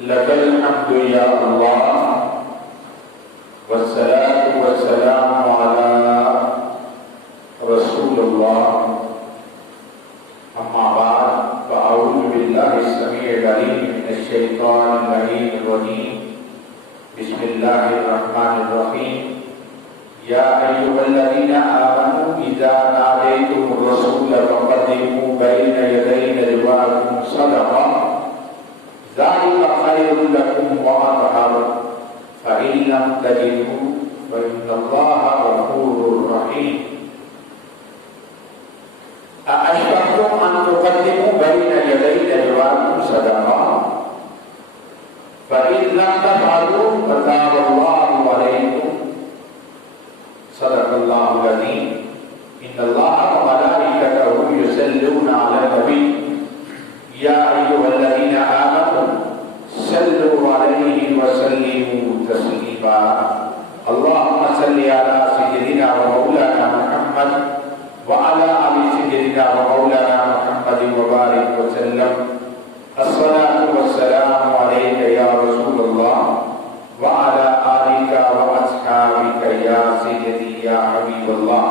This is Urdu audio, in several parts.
لك الحمد يا الله والصلاة والسلام على رسول الله أما بعد فأعوذ بالله السميع العليم من الشيطان اللعين الرجيم بسم الله الرحمن الرحيم يا أيها الذين آمنوا إذا ناديتم الرسول فقدموا بين يدي نجواكم صدقة ذلك خير لكم وأطهر فإن لم تجدوا فإن الله غفور رحيم أأشفقتم أن تقدموا بين يدي نجواكم صدقة فإن لم تفعلوا فتاب الله عليكم صدق الله العظيم إن الله وملائكته يصلون على النبي يا أيها الذين آمنوا صلوا عليه وسلموا تسليما اللهم صل على سيدنا ومولانا محمد وعلى آل سيدنا ومولانا محمد وبارك وسلم الصلاة والسلام عليك يا رسول الله وعلى آلك وأصحابك يا سيدي يا حبيب الله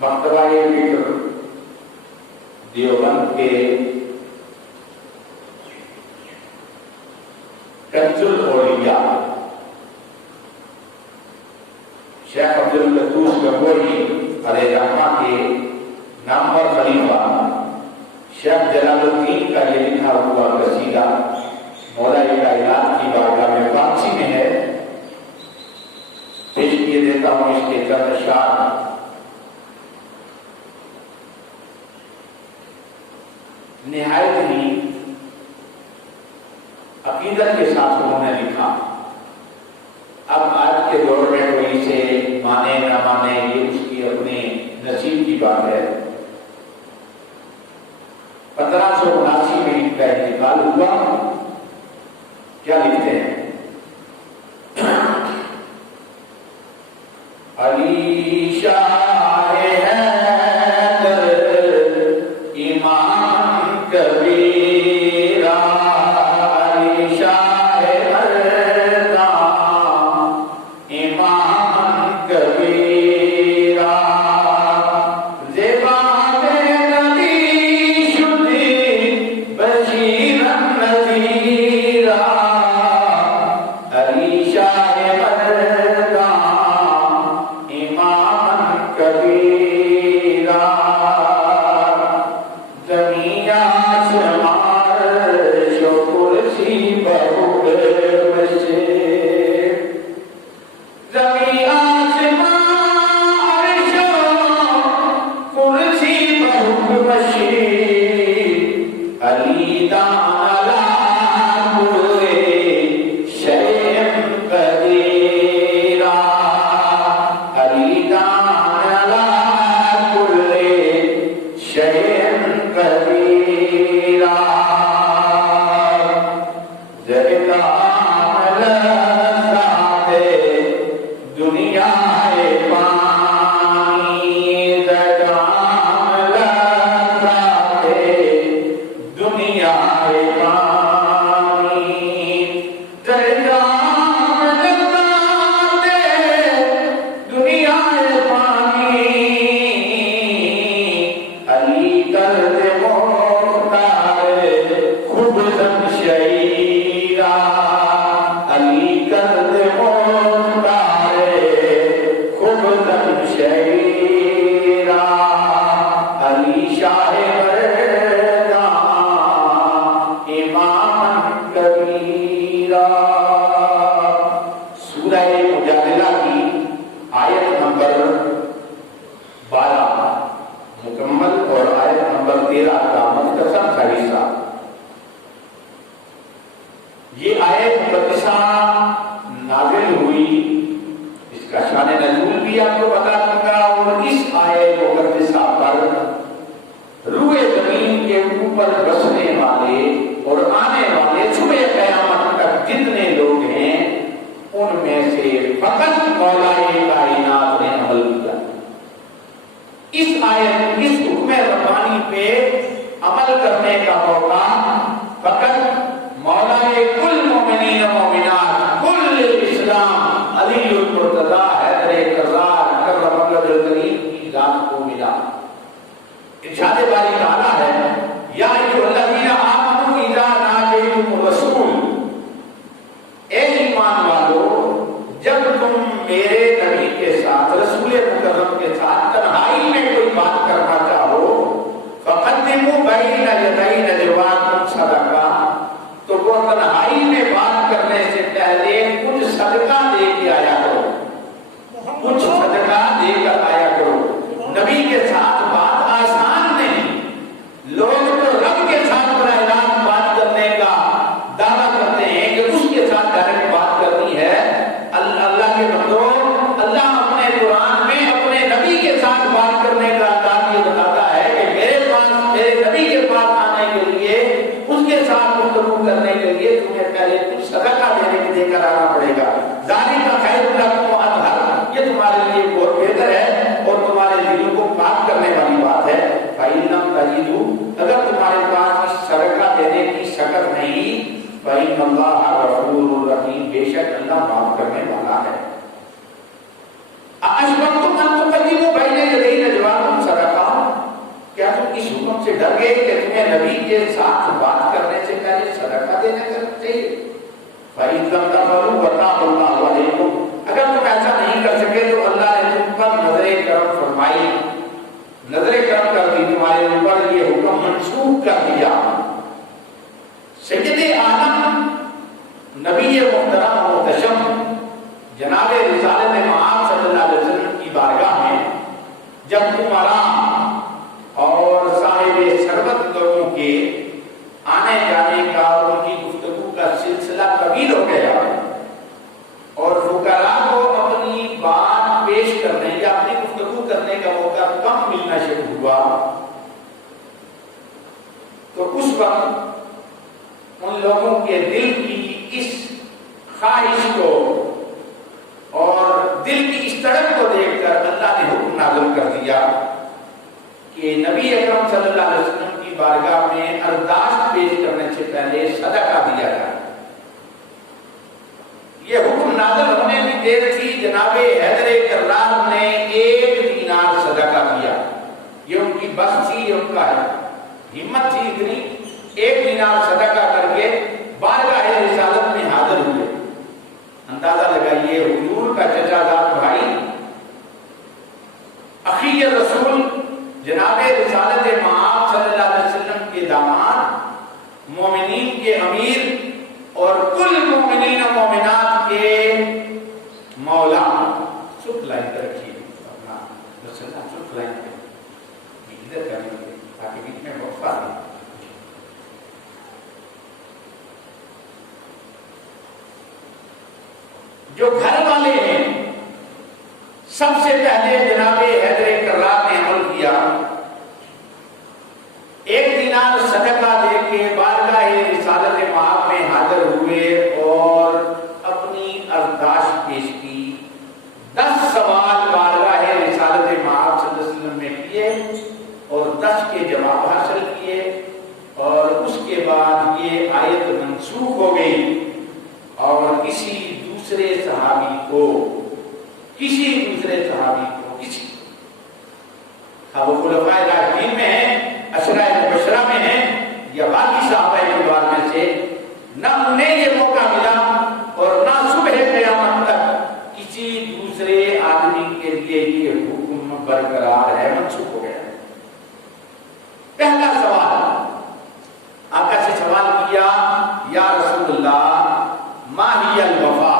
مکتبہ فکر دیوبند کے کنز الاولیاء شیخ عبدالقدوس گنگوہی علیہ رحمہ کے نامور خلیفہ شیخ جلال الدین کا یہ لکھا ہوا قصیدہ مولا کائنات کی بارگاہ میں فارسی میں ہے، پیش کیے دیتا ہوں اس کے چند اشعار۔ نہایت ہی عقیدت کے ساتھ انہوں نے لکھا۔ اب آج کے دور میں کوئی اسے مانے نہ مانے یہ اس کی اپنے نصیب کی بات ہے۔ 1579 میں ان کا انتقال ہوا۔ کیا لکھتے ہیں؟ علی شاہ اس آیت اس حکم ربانی پہ عمل کرنے کا موقع فقط مولا کل مومنین و مومنات کل اسلام علی المرتضی حیدر کرار کرم اللہ کریم کی ذات کو ملا۔ ارشاد باری تعالیٰ ہے یا ایھا الذین آمنوا اذا ناجیتم الرسول، اے ایمان والو جب تم میرے نبی کے ساتھ رسول مکرم کے ساتھ تنہائی میں کوئی بات کرنا چاہو فقدموا بین یدی نجواکم صدقہ، تو وہ تنہائی میں بات کرنے سے پہلے کچھ صدقہ دے کے آیا کرو، کچھ صدقہ دے کر آیا کرو۔ نبی کے ساتھ بات آسان نہیں، لوگ تو رب کے ساتھ براہ راست بات کرنے کا دعویٰ کرتے ہیں کہ اس کے ساتھ ڈائریکٹ بات کرنی ہے۔ اللہ کے بندو، اللہ اپنے قرآن میں اپنے نبی کے ساتھ بات کرنے کا انداز یہ بتاتا ہے کہ میرے نبی کے پاس آنے کے لیے، اس کے ساتھ گفتگو کرنے کے لیے تمہیں پہلے کچھ صدقہ دے کر آنا پڑے گا۔ ذالک خیر لکم واطہر، یہ تمہارے لیے بہت بہتر ہے اور تمہارے دلوں کو پاک کرنے والی بات ہے۔ فَإِن لَّمْ تَجِدُوا، اگر تمہارے پاس صدقہ دینے کی شکل نہیں، فَإِنَّ اللَّهَ غَفُورٌ رَحِيمٌ، بے شک اللہ معاف کرنے والا ہے۔ أَأَشْفَقْتُمْ أَن تُقَدِّمُوا بَيْنَ يَدَيْ نَجْوَاكُمْ صَدَقَةً، کیا تم اس حکم سے ڈر گئے کہ تمہیں نبی کے ساتھ بات کرنے سے پہلے صدقہ دینا چاہیے؟ فَإِن لَّمْ تَفْعَلُوا وَتَابَ اللَّهُ عَلَيْكُمْ، اگر تم ایسا نہیں کر سکے تو اللہ نے تم پر نظر کرم فرمائی، نظر کرم کر دی، تمہارے اوپر یہ حکم منسوخ کر دیا۔ سید عالم نبی محترم محتشم جناب رسالت مآب صلی اللہ علیہ وسلم کی بارگاہ میں جب عمراء اور صاحب ثروت لوگوں کے آنے جانے کا اور ان کی گفتگو کا سلسلہ طویل ہو گیا اور فقراء کو اپنی بات پیش کرنے یا اپنی گفتگو کرنے کا موقع کم ملنا شروع ہوا، تو اس وقت ان لوگوں کے دل کی اس خواہش کو اور دل کی اس تڑپ کو دیکھ کر اللہ نے حکم نازل کر دیا کہ نبی اکرم صلی اللہ علیہ وسلم کی بارگاہ میں ارداش پیش کرنے سے پہلے صدقہ دیا جائے۔ یہ حکم نازل ہونے کی دیر تھی، جناب حیدر کرار نے 1 دینار صدقہ کیا۔ یہ ان کی بس تھی، یہ ان کا ہمت تھی اتنی، 1 دینار صدقہ کر کے بارگاہ رسالت میں حاضر ہوئے۔ اندازہ لگائیے حضور کا چچا زاد بھائی اخی رسول جناب رسالت مآب صلی اللہ علیہ وسلم کے داماد، مومنین کے امیر اور کل مومنین و مومنات کے مولا، سکھ لائن کر رکھیے اپنا مسئلہ، سکھ لائن ادھر کر لیجیے تاکہ بیچ میں وقفہ دیں۔ جو گھر والے ہیں سب سے پہلے جناب حیدر کرار نے عمل کیا، 1 دینار صدقہ دے کے بارگاہ رسالت مآب میں حاضر ہوئے اور اپنی ارداش پیش کی۔ 10 سوال بارگاہ رسالت مآب صلی اللہ علیہ وسلم نے کیے اور 10 کے جواب حاصل کیے، اور اس کے بعد یہ آیت منسوخ ہو گئی اور کسی دوسرے صحابی کو وہ خلفائے راشدین میں ہیں، عشرہ مبشرہ میں ہیں یا باقی صحابہ کبار میں سے، نہ انہیں یہ موقع ملا اور نہ صبح قیامت تک کسی دوسرے آدمی کے لیے یہ حکم برقرار ہے، منسوخ ہو گیا۔ پہلا سوال آقا سے سوال کیا، یا رسول اللہ ما ہی الوفا،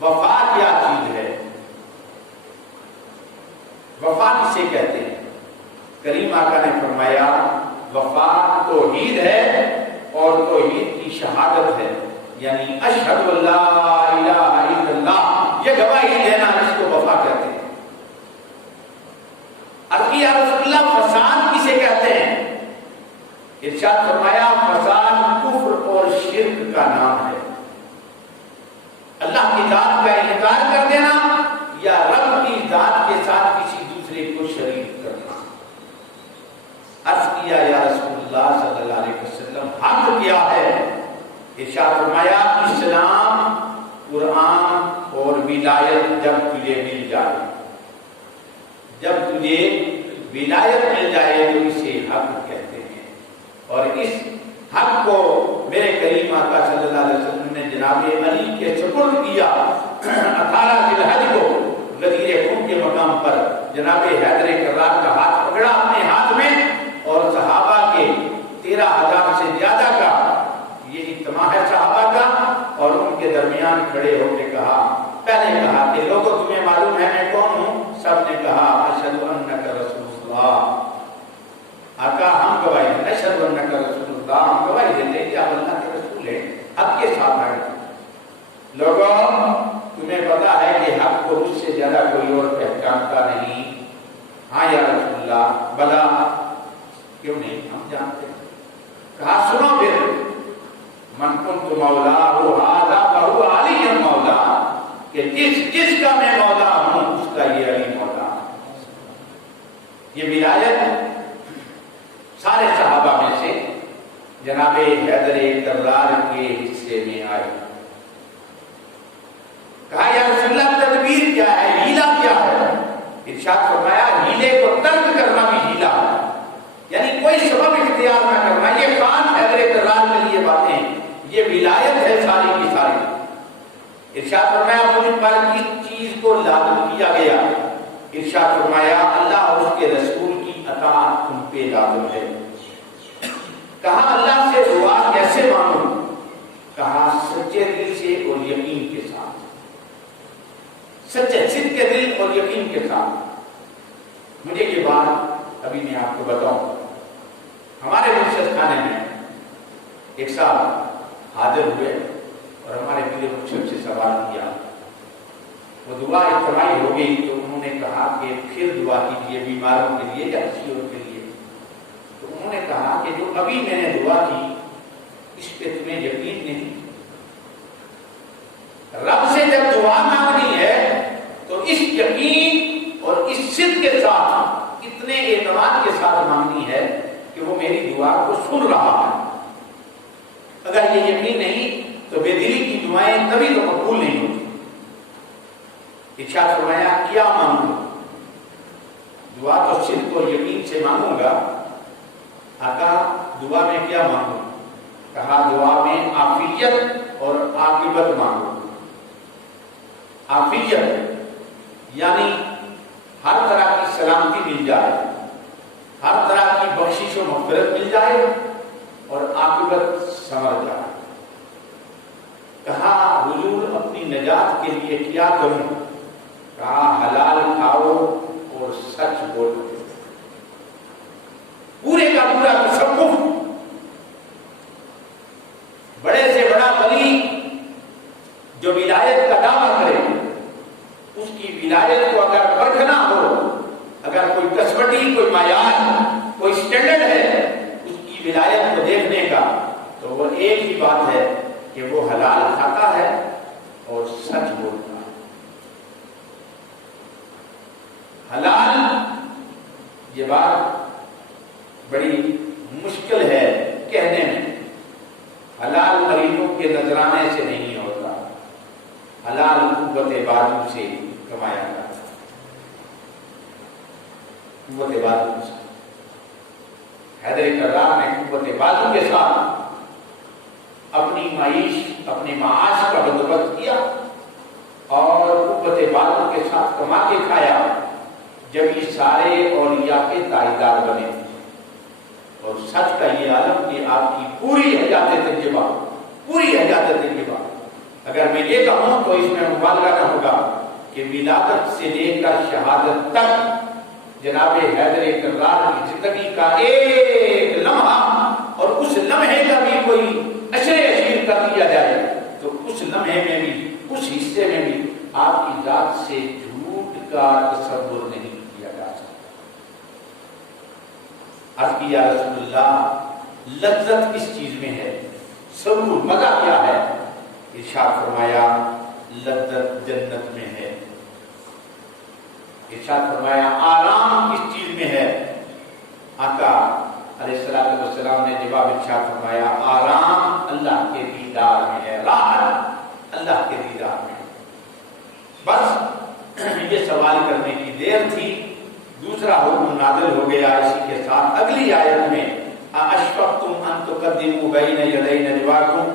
وفا کیا چیز ہے، وفا کسے کہتے ہیں؟ کریم آقا نے فرمایا وفا توحید ہے اور توحید کی شہادت ہے، یعنی اشہد ان لا الہ الا اللہ، یہ گواہی دینا اس کو وفا کہتے ہیں۔ اب یا رسول اللہ فساد کسے کہتے ہیں؟ ارشاد فرمایا فساد کفر اور شرک کا نام ہے، اللہ کی ذات کا انکار کر دینا یا رب کی ذات کے ساتھ کسی دوسرے کو شریک کرنا۔ عرض کیا یا حق کیا ہے؟ ارشاد فرمایا اسلام، قرآن اور ولایت جب تجھے مل جائے، جب تجھے ولایت مل جائے تو اسے حق کہتے ہیں۔ اور اس حق کو میرے کریم آقا صلی اللہ علیہ وسلم نے جناب علی کے سپرد کیا 18 ذی الحج کو غدیر خون کے مقام پر جناب حیدر کرار کا ہاتھ پکڑا اپنے ہاتھ میں، اور صحابہ کے 13,000 سے زیادہ کا یہ اجتماع ہے صحابہ کا، اور ان کے درمیان کھڑے ہو کے کہا، پہلے کہا کہ لوگوں تمہیں معلوم ہے میں کون ہوں؟ سب نے کہا اشہد انک رسول اللہ، آقا ہم گواہی دیتے، اشہد انک رسول اللہ، ہم گواہی دیتے کہ آپ اللہ کے رسول ہیں، حق کے ساتھ آئے۔ لوگوں تمہیں پتا ہے کہ حق کو مجھ سے زیادہ کوئی اور پہچانتا نہیں؟ ہاں یا رسول اللہ، بلا، کیوں نہیں، ہم جانتے ہیں۔ کہا سنو پھر، من کنت مولا ھذا فہو علی مولا، کہ جس کا میں مولا ہوں اس کا یہ علی مولا۔ یہ ولایت سارے صحابہ میں سے جناب حیدر کرار کے حصے میں آئی۔ کہا یا رسول اللہ تدبیر کیا ہے، ہیلا کیا ہے؟ ارشاد فرمایا ہیلے کو ترک کرنا بھی ہیلا ہے، یعنی کوئی سبب اختیار نہ کرنا۔ یہ خان حیدر کرار کے لیے باتیں، یہ ولایت ہے ساری کی ساری۔ ارشاد فرمایا مجھ پر کس چیز کو لازم کیا گیا؟ ارشاد فرمایا اللہ اور اس کے رسول کی اطاعت تم پہ لازم ہے۔ کہا اللہ سے دعا کیسے مانوں؟ کہا سچے دل سے اور یقین کے ساتھ، سچے صدق کے دل اور یقین کے ساتھ۔ مجھے یہ بات ابھی میں آپ کو بتاؤں، ہمارے مرشد خانے میں ایک صاحب حاضر ہوئے اور ہمارے پیر مرشد سے سوال کیا، وہ دعا اجتماعی ہو گئی تو انہوں نے کہا کہ پھر دعا کیجیے بیماروں کے لیے یا کسی اور کے لیے۔ تو انہوں نے کہا کہ جو ابھی میں نے دعا کی اس پہ تمہیں یقین نہیں؟ رب سے جب دعا مانگنی ہے تو اس یقین اور اس صدق کے ساتھ، اتنے اعتماد کے ساتھ مانگنی ہے کہ وہ میری دعا کو سن رہا ہے۔ اگر یہ یقین نہیں تو بے دلی کی دعائیں کبھی تو قبول نہیں ہوتی۔ ارشاد فرمایا کیا مانگوں؟ دعا تو صدق اور یقین سے مانگوں گا۔ آقا دعا میں کیا مانگوں؟ کہا دعا میں عافیت اور عاقبت مانگو۔ عافیت یعنی ہر طرح کی سلامتی مل جائے، ہر طرح کی بخشش و مغفرت مل جائے، اور عاقبت سنور جائے۔ کہا حضور اپنی نجات کے لیے کیا کروں؟ کہا حلال کھاؤ اور سچ بولو۔ پورے کا پورا تصوف، بڑے سے بڑا ولی جو ولایت کا دعویٰ کرے، اس کی ولایت کو اگر پرکھنا ہو، اگر کوئی کسوٹی، کوئی معیار، کوئی سٹینڈرڈ ہے اس کی ولایت کو دیکھنے کا، تو وہ ایک ہی بات ہے کہ وہ حلال کھاتا ہے اور سچ بولتا ہے۔ حلال، یہ بات بڑی مشکل ہے کہنے میں۔ حلال مریضوں کے نذرانے سے نہیں ہوتا، حلال قوت بازو سے کمایا جاتا ہے، قوت بازو سے۔ حیدر کرار نے قوت بازو کے ساتھ اپنی معیش، اپنے معاش کا بندوبست کیا اور قوت بازو کے ساتھ کما کے کھایا۔ جب یہ سارے اولیاء کے تائیدار بنے، اور سچ کا یہ عالم کہ آپ کی پوری حیات تجربہ، پوری حیات تجربہ، اگر میں یہ کہوں تو اس میں مبالغہ نہ ہوگا کہ ولادت سے لے کر شہادت تک جناب حیدر کرار کی زندگی کا ایک لمحہ، اور اس لمحے کا بھی کوئی اشر اشیر کر دیا جائے تو اس لمحے میں بھی، اس حصے میں بھی آپ کی ذات سے جھوٹ کا تصور نہیں کیا جا سکتا۔ عرض کیا یا رسول اللہ لذت کس چیز میں ہے، سرور مزہ کیا ہے؟ ارشاد فرمایا لذت جنت میں ہے۔ ارشاد فرمایا آرام کس چیز میں ہے؟ آقا علیہ السلام نے جواب جواب ارشاد فرمایا آرام اللہ کے دیدار میں ہے، راحت اللہ کے دیدار میں ہے۔ بس یہ سوال کرنے کی دیر تھی، دوسرا حکم نازل ہو گیا اسی کے ساتھ اگلی آیت میں، اشفقتم ان تقدموا بین یدی نجواکم،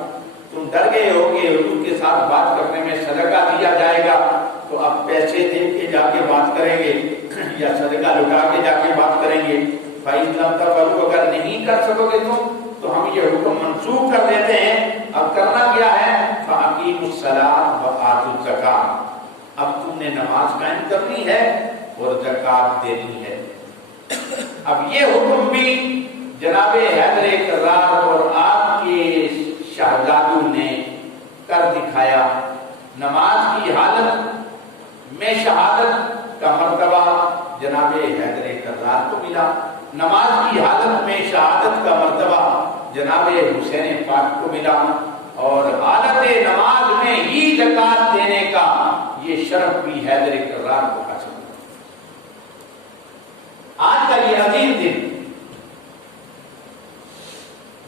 تم ڈر گئے ہو کہ حضور کے ساتھ بات کرنے میں صدقہ دیا جائے گا تو آپ پیسے دے کے جا کے بات کریں گے یا صدقہ لٹا کے جا کے بات کریں گے، فَإِن لَمْ تَفْعَلُوا، اگر نہیں کر سکو گے تو ہم یہ حکم منسوخ کر دیتے ہیں۔ اب کرنا کیا ہے؟ فَأَقِيمُوا الصَّلَاةَ وَآتُوا الزَّكَاةَ، اب تم نے نماز قائم کرنی ہے اور زکات دینی ہے۔ اب یہ حکم بھی جناب حیدر کرار اور آپ کے شہزادوں نے کر دکھایا۔ نماز کی حالت میں شہادت کا مرتبہ جناب حیدر کرار کو ملا، نماز کی حالت میں شہادت کا مرتبہ جناب حسین پاک کو ملا، اور حالت نماز میں ہی زکات دینے کا یہ شرف بھی حیدر کرار کو حاصل ہوا۔ آج کا یہ عظیم دن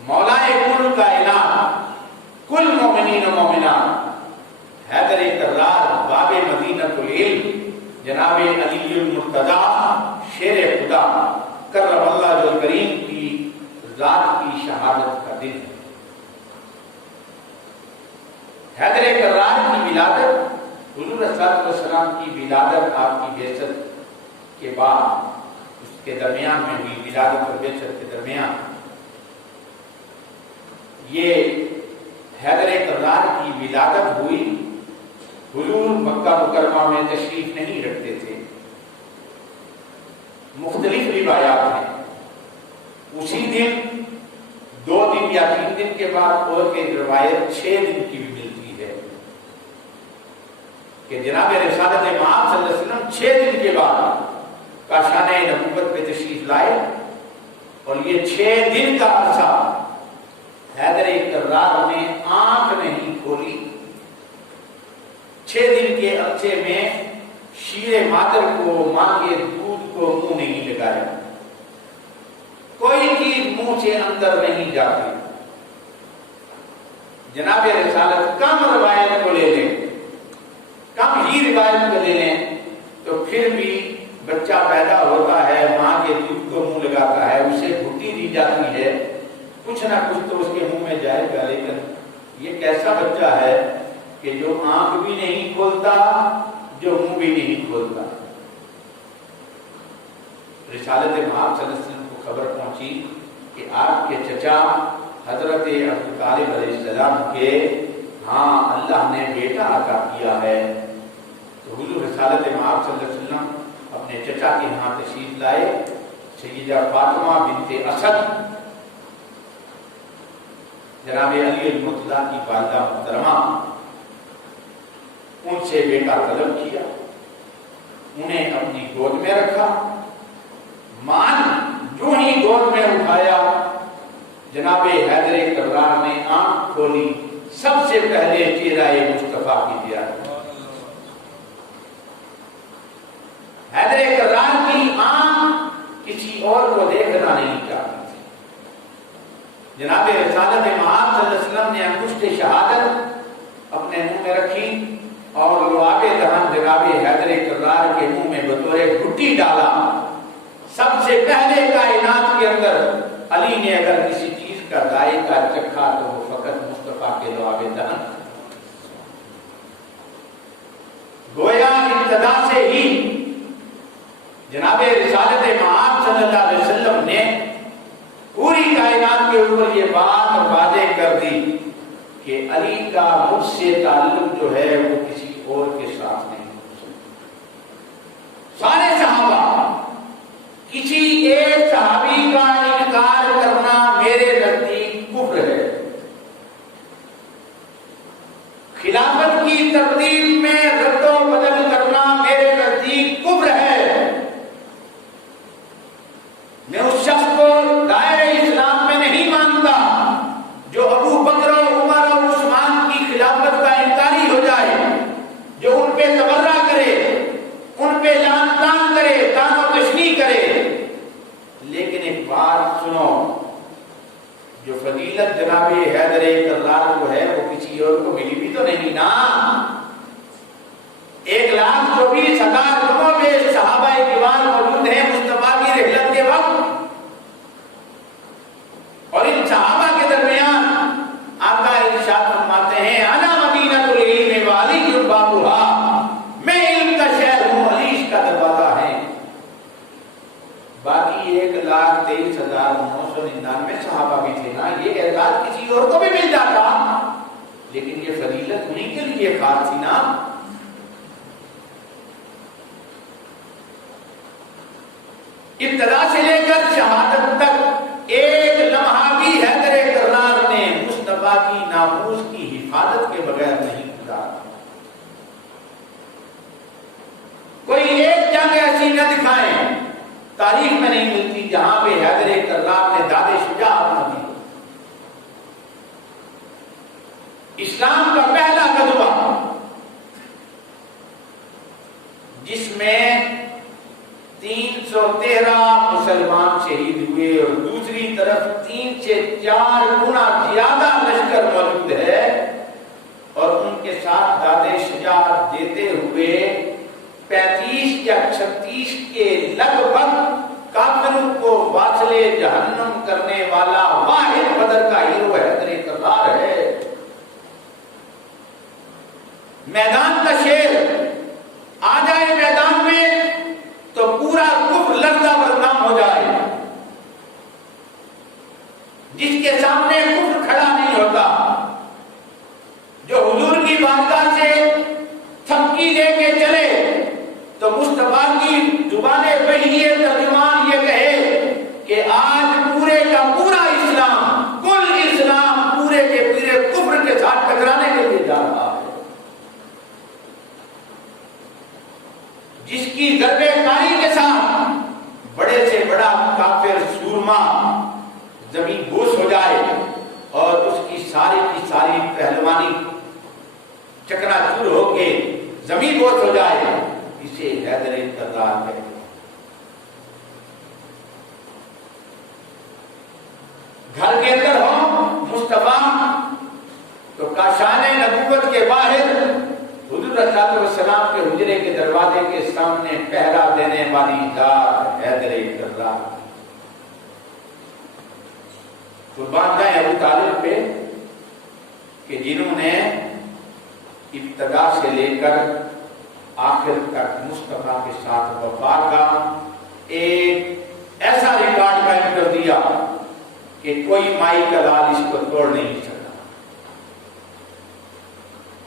مولا کل کائنات، کل مومنین و مومنات، حیدر کرار باب مدینۃ العلم جناب علی المرتضیٰ شیر خدا کرم اللہ وجہ الکریم کی ذات کی شہادت کا دن ہے۔ حیدر کرار کی ولادت، حضور صلی اللہ علیہ وسلم کی ولادت آپ کی بعثت کے بعد اس کے درمیان میں ہوئی، ولادت اور بعثت کے درمیان یہ حیدر کرار کی ولادت ہوئی۔ حضور مکہ مکرمہ میں تشریف نہیں رکھتے تھے، مختلف روایات ہیں، اسی دن 2 دن یا 3 دن کے بعد، اور ایک روایت 6 دن کی بھی ملتی ہے کہ جناب رسالت مآب صلی اللہ علیہ وسلم 6 دن کے بعد کاشانہ نبوت پہ تشریف لائے، اور یہ 6 دن کا عرصہ حیدر کرار نے آنکھ نہیں کھولی۔ 6 دن کے عرصے میں شیر مادر کو، ماں کے دودھ کو منہ نہیں لگایا، کوئی چیز منہ سے اندر نہیں جاتی۔ جناب رسالت کم روایت کو لے لیں، کم ہی روایت کو لے لیں تو پھر بھی بچہ پیدا ہوتا ہے، ماں کے دودھ کو منہ لگاتا ہے، اسے گھٹی دی جاتی ہے، کچھ نہ کچھ تو اس کے منہ میں جائے گا، لیکن یہ کیسا بچہ ہے کہ جو آنکھ بھی نہیں کھولتا، جو منہ بھی نہیں کھولتا۔ رسالت مآب صلی اللہ علیہ وسلم کو خبر پہنچی کہ آپ کے چچا حضرت ابو طالب علیہ السلام کے ہاں اللہ نے بیٹا عطا کیا ہے، تو حضور رسالت مآب صلی اللہ علیہ وسلم اپنے چچا کے ہاں تشریف لائے۔ سیدہ فاطمہ بنت اسد جناب علی المرتضیٰ کی والدہ محترمہ، ان سے بیٹا طلب کیا، انہیں اپنی گود میں رکھا، مان جو ہی گود میں اٹھایا جناب حیدر کرار نے آنکھ کھولی، سب سے پہلے چہرہ مصطفیٰ کی زیارت۔ حیدر کرار کی آنکھ کسی اور کو دیکھنا نہیں چاہتی تھی۔ جناب رسالت مآب صلی اللہ علیہ وسلم نے انگشت شہادت اپنے منہ میں رکھی اور لعاب دہن جناب حیدر کرار کے منہ میں بطور گھٹی ڈالا۔ سب سے پہلے کائنات کے اندر علی نے اگر کسی چیز کا ذائقہ چکھا تو وہ فقط مصطفیٰ کے لعاب دہن، گویا ابتدا سے ہی جناب رسالت مآب صلی اللہ علیہ وسلم نے پوری کائنات کے اوپر یہ بات واضح کر دی کہ علی کا مجھ سے تعلق جو ہے وہ کسی اور کے ساتھ نہیں ہو سکتا۔ سارے صحابہ، کسی ایک صحابی کا انکار کرنا میرے نزدیک کفر ہے۔ خلافت کی ترتیب میں رد و بدل کرنا میرے نزدیک کفر ہے۔ میں اس شخص کو دائرہ اسلام میں نہیں مانتا جو ابو بکر و عمر اور عثمان کی خلافت کا انکاری ہو جائے، جو ان پہ تبرہ کرے، ان پہ لعن طعن کرے، طعن و تشنیع کرے۔ لیکن ایک بات سنو، جو فضیلت جناب حیدر کرار کو ہے وہ کسی اور کو ملی بھی تو نہیں نا۔ 1,24,000 کموں میں صحابہ کرام موجود ہیں مصطفیٰ کی رحلت کے وقت، اور ان صحابہ کے درمیان آقا ارشاد فرماتے ہیں انا مدینۃ العلم وعلی بابها، میں علم کا شہر ہوں، علی اس کا دروازہ ہے۔ باقی 1,23,999 صحابہ بھی تھے نا، یہ اعزاز کسی اور کو بھی مل جاتا، لیکن یہ فضیلت انہیں کے لیے خاص تھی نا۔ ابتدا سے لے کر شہادت تک ایک لمحہ بھی حیدر کرار نے مصطفیٰ کی ناموس کی حفاظت کے بغیر نہیں گزارا۔ کوئی ایک جنگ ایسی نہ دکھائیں، تاریخ میں نہیں ملتی جہاں پہ حیدر کرار نے داد شجاعت نہ دی۔ اسلام کا پہلا غزوہ جس میں 313 مسلمان شہید ہوئے اور دوسری طرف 3 سے 4 گنا زیادہ لشکر موجود ہے، اور ان کے ساتھ داد شجاعت دیتے ہوئے 35 یا 36 کے لگ بھگ کافروں کو واصل جہنم کرنے والا واحد بدر کا ہیرو حیدر کرار ہے۔ میدان کا شیر آ جائے میدان میں تو پورا کفر لرزہ برہم ہو جائے، جس کے سامنے کفر کھڑا نہیں ہوتا، جو حضور کی بارگاہ سے تھمکی دے کے چلے تو مصطفیٰ کی زبان وحی ترجمان یہ کہے کہ آج پورے کا پورا اسلام، کل اسلام پورے کے پورے کفر کے ساتھ ٹکرانے کے لیے جا رہا ہے۔ جس کی ضربے کاری کے ساتھ بڑے سے بڑا کافر سورما زمین بوس ہو جائے اور اس کی ساری پہلوانی چکنا چور ہو کے زمین بوس ہو جائے، اسے حیدر کرار کہتے ہیں۔ گھر کے اندر ہو مصطفیٰ تو کاشان نبوت کے باہر حضور صلی اللہ علیہ وسلم کے حجرے کے دروازے کے سامنے پہرا دینے والی ذات حیدر کرار۔ قربان جائیں ابو طالب پہ کہ جنہوں نے ابتدا سے لے کر آخر تک مصطفیٰ کے ساتھ وفا کا ایک ایسا ریکارڈ قائم کر دیا کہ کوئی مائی کا لال اس کو توڑ نہیں سکتا۔